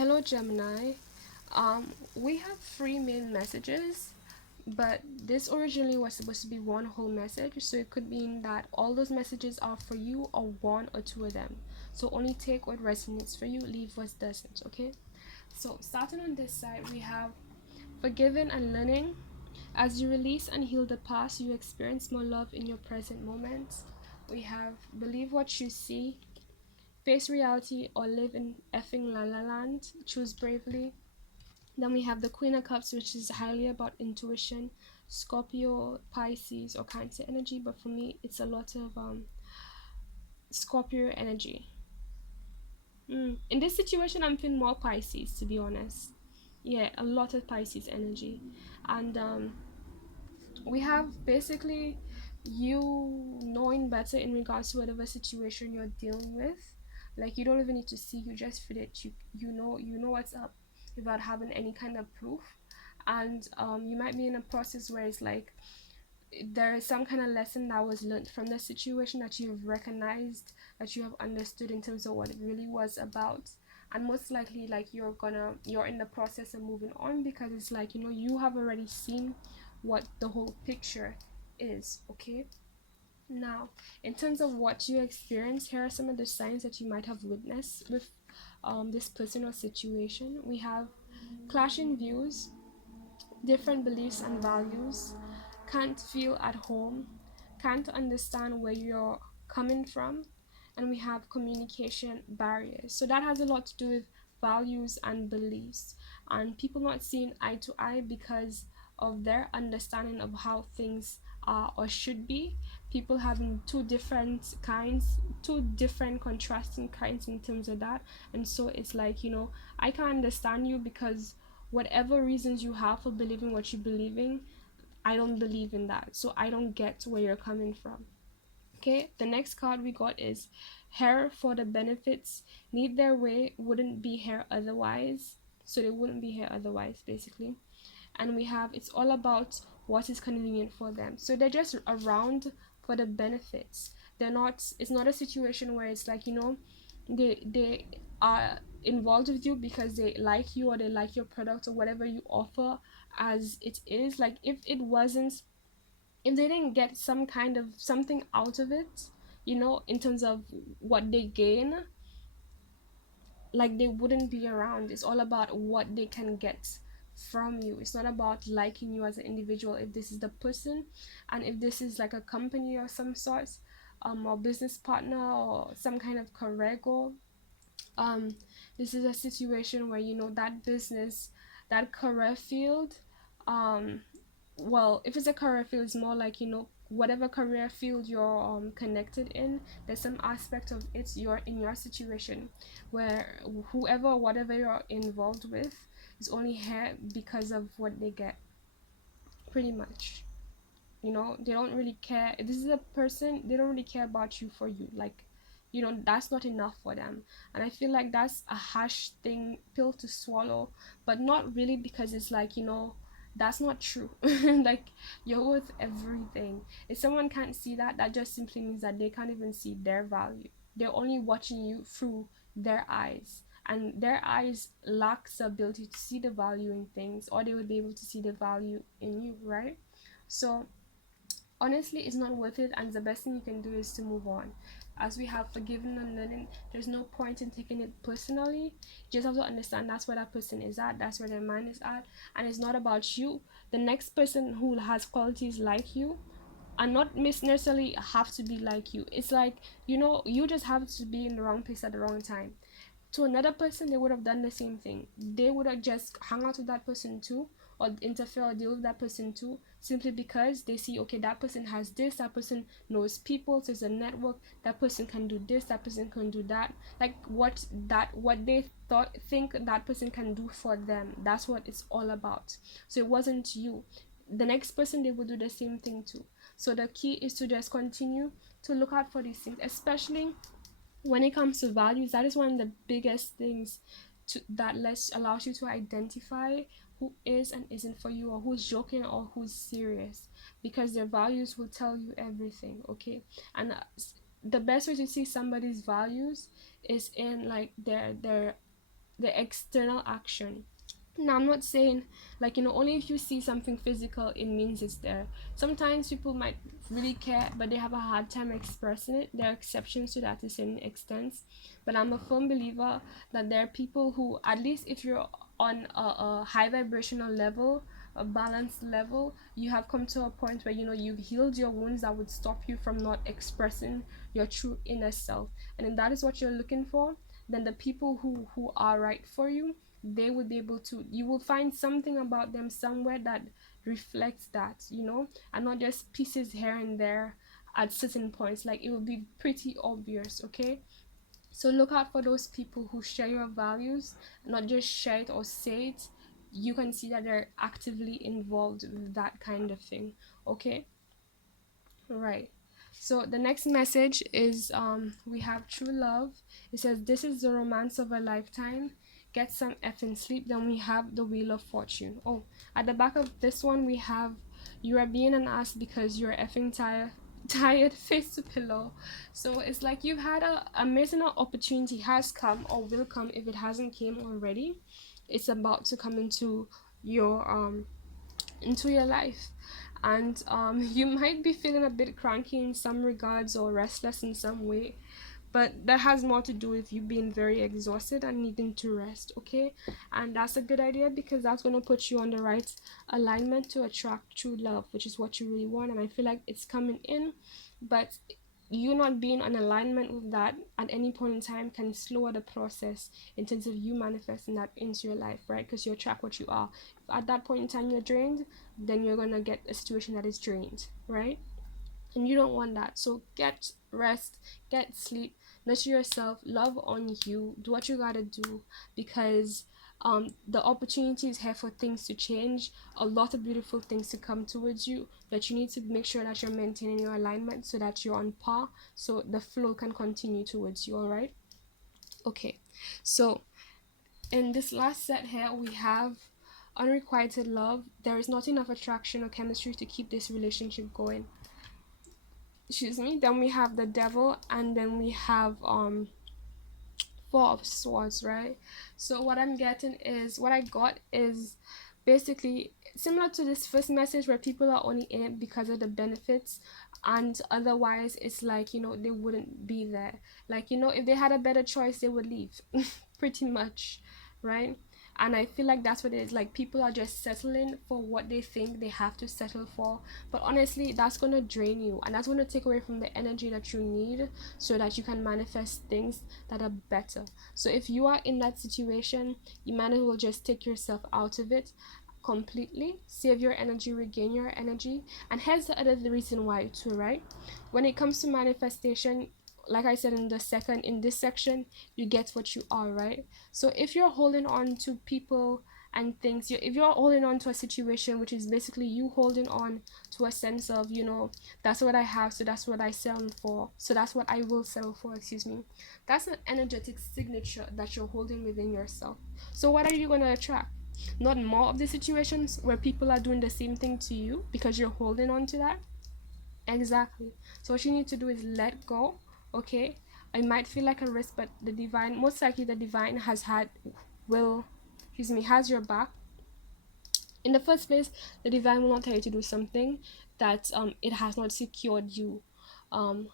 Hello, Gemini. We have three main messages, but this originally was supposed to be one whole message, so it could mean that all those messages are for you, or one or two of them. So only take what resonates for you, leave what doesn't, okay? So, starting on this side, we have forgiving and learning. As you release and heal the past, you experience more love in your present moments. We have believe what you see, face reality, or live in effing la la land, choose bravely. Then we have the Queen of Cups, which is highly about intuition, Scorpio, Pisces, or Cancer energy. But for me, it's a lot of Scorpio energy. In this situation, I'm feeling more Pisces, to be honest. Yeah, a lot of Pisces energy. And we have basically you knowing better in regards to whatever situation you're dealing with. Like, you don't even need to see, you just feel it. You know what's up without having any kind of proof. And you might be in a process where it's like there is some kind of lesson that was learned from the situation that you've recognized, that you have understood in terms of what it really was about. And most likely, like, you're in the process of moving on, because it's like, you have already seen what the whole picture is. Okay, now, in terms of what you experience, here are some of the signs that you might have witnessed with this person or situation. We have clashing views, different beliefs and values, can't feel at home, can't understand where you're coming from, and we have communication barriers. So that has a lot to do with values and beliefs, and people not seeing eye to eye because of their understanding of how things are or should be. People having two different contrasting kinds in terms of that. And so it's like, I can understand you because whatever reasons you have for believing what you believe in, I don't believe in that. So I don't get where you're coming from. Okay, the next card we got is hair for the benefits. Need their way, wouldn't be here otherwise. So they wouldn't be here otherwise, basically. And we have it's all about what is convenient for them. So they're just around for the benefits. They're not, it's not a situation where it's like, they are involved with you because they like you, or they like your product, or whatever you offer as it is. Like, if they didn't get some kind of something out of it, in terms of what they gain, like, they wouldn't be around. It's all about what they can get from you. It's not about liking you as an individual, if this is the person. And if this is like a company or some sort, or business partner, or some kind of career goal, um this is a situation where, that business, that career field, um well, if it's a career field, it's more like, whatever career field you're connected in, there's some aspect of it, you're in your situation where whoever, whatever you're involved with, is only here because of what they get, pretty much. They don't really care if this is a person. They don't really care about you for you, like, that's not enough for them. And I feel like that's a harsh thing, pill to swallow, but not really, because it's like, that's not true. Like, you're worth everything. If someone can't see that, that just simply means that they can't even see their value. They're only watching you through their eyes, and their eyes lacks the ability to see the value in things, or they would be able to see the value in you, right? So honestly, it's not worth it, and the best thing you can do is to move on. As we have forgiven and learning, there's no point in taking it personally. You just have to understand that's where that person is at, that's where their mind is at, and it's not about you. The next person who has qualities like you and not necessarily have to be like you. It's like, you just have to be in the wrong place at the wrong time. To another person, they would have done the same thing. They would have just hung out with that person too, or interfere or deal with that person too, simply because they see, okay, that person has this, that person knows people, so there's a network, that person can do this, that person can do that. Like, what they think that person can do for them, that's what it's all about. So it wasn't you. The next person, they will do the same thing too. So the key is to just continue to look out for these things, especially when it comes to values. That is one of the biggest things that allows you to identify who is and isn't for you, or who's joking or who's serious, because their values will tell you everything. Okay, and the best way to see somebody's values is in, like, their the external action. Now, I'm not saying, like, only if you see something physical, it means it's there. Sometimes people might really care, but they have a hard time expressing it. There are exceptions to that to certain extents. But I'm a firm believer that there are people who, at least if you're on a high vibrational level, a balanced level, you have come to a point where you've healed your wounds that would stop you from not expressing your true inner self. And if that is what you're looking for, then the people who are right for you, they will be able to, you will find something about them somewhere that reflects that, and not just pieces here and there at certain points. Like, it will be pretty obvious. Okay, so look out for those people who share your values, not just share it or say it. You can see that they're actively involved with that kind of thing. Okay, right. So the next message is, we have true love. It says, this is the romance of a lifetime. Get some effing sleep. Then we have the wheel of fortune. Oh, at the back of this one we have, you are being an ass because you're effing tired, face to pillow. So it's like you've had a amazing opportunity has come or will come. If it hasn't came already, it's about to come into your life. And you might be feeling a bit cranky in some regards or restless in some way, but that has more to do with you being very exhausted and needing to rest. Okay, and that's a good idea, because that's going to put you on the right alignment to attract true love, which is what you really want. And I feel like it's coming in, but you not being on alignment with that at any point in time can slow the process in terms of you manifesting that into your life, right? Because you attract what you are. If at that point in time you're drained, then you're gonna get a situation that is drained, right? And you don't want that. So get rest, get sleep, nurture yourself, love on you, do what you gotta do, because the opportunity is here for things to change, a lot of beautiful things to come towards you, but you need to make sure that you're maintaining your alignment so that you're on par, so the flow can continue towards you. All right, okay. So in this last set here we have unrequited love. There is not enough attraction or chemistry to keep this relationship going. Excuse me. Then we have the devil, and then we have four of swords, right? So what I got is basically similar to this first message, where people are only in it because of the benefits, and otherwise it's like, they wouldn't be there. Like, if they had a better choice, they would leave. Pretty much, right? And I feel like that's what it is. Like, people are just settling for what they think they have to settle for, but honestly that's going to drain you, and that's going to take away from the energy that you need so that you can manifest things that are better. So if you are in that situation, you might as well just take yourself out of it completely, save your energy, regain your energy. And here's the other reason why too, right? When it comes to manifestation, like I said in this section, you get what you are, right? So if you're holding on to people and things, if you're holding on to a situation, which is basically you holding on to a sense of, that's what I have, so that's what I sell for, so that's what I will sell for, excuse me. That's an energetic signature that you're holding within yourself. So what are you going to attract? Not more of the situations where people are doing the same thing to you because you're holding on to that. Exactly. So what you need to do is let go. Okay, it might feel like a risk, but the divine, most likely the divine will, excuse me, has your back. In the first place, the divine will not tell you to do something that it has not secured you um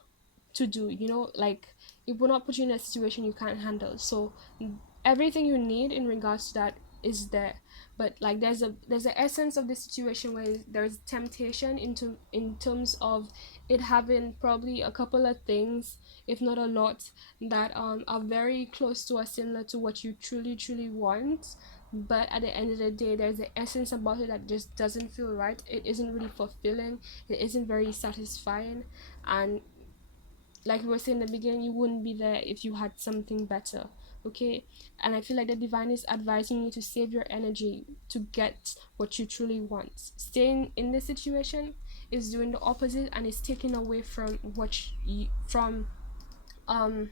to do, like, it will not put you in a situation you can't handle. So everything you need in regards to that is there. But like, there's a essence of the situation where there's temptation in terms of it having probably a couple of things, if not a lot, that are very close to or similar to what you truly want. But at the end of the day, there's an essence about it that just doesn't feel right. It isn't really fulfilling, it isn't very satisfying. And like we were saying in the beginning, you wouldn't be there if you had something better. Okay, and I feel like the divine is advising you to save your energy to get what you truly want. Staying in this situation is doing the opposite, and it's taking away from um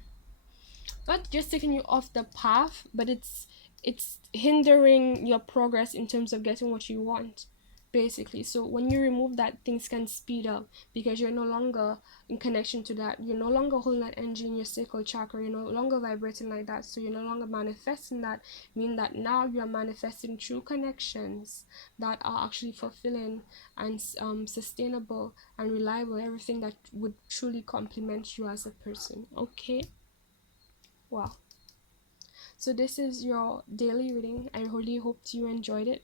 not just taking you off the path, but it's hindering your progress in terms of getting what you want. basically. So when you remove that, things can speed up because you're no longer in connection to that. You're no longer holding that energy in your sacral chakra. You're no longer vibrating like that. So you're no longer manifesting that, meaning that now you're manifesting true connections that are actually fulfilling and sustainable and reliable, everything that would truly complement you as a person. Okay. Wow. So this is your daily reading. I really hope you enjoyed it.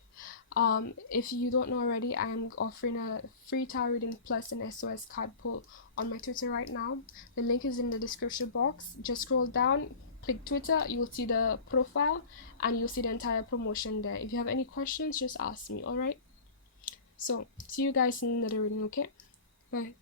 If you don't know already, I am offering a free tarot reading plus an SOS card pull on my Twitter right now. The link is in the description box. Just scroll down, click Twitter, you will see the profile, and you'll see the entire promotion there. If you have any questions, just ask me. All right. So see you guys in another reading. Okay. Bye.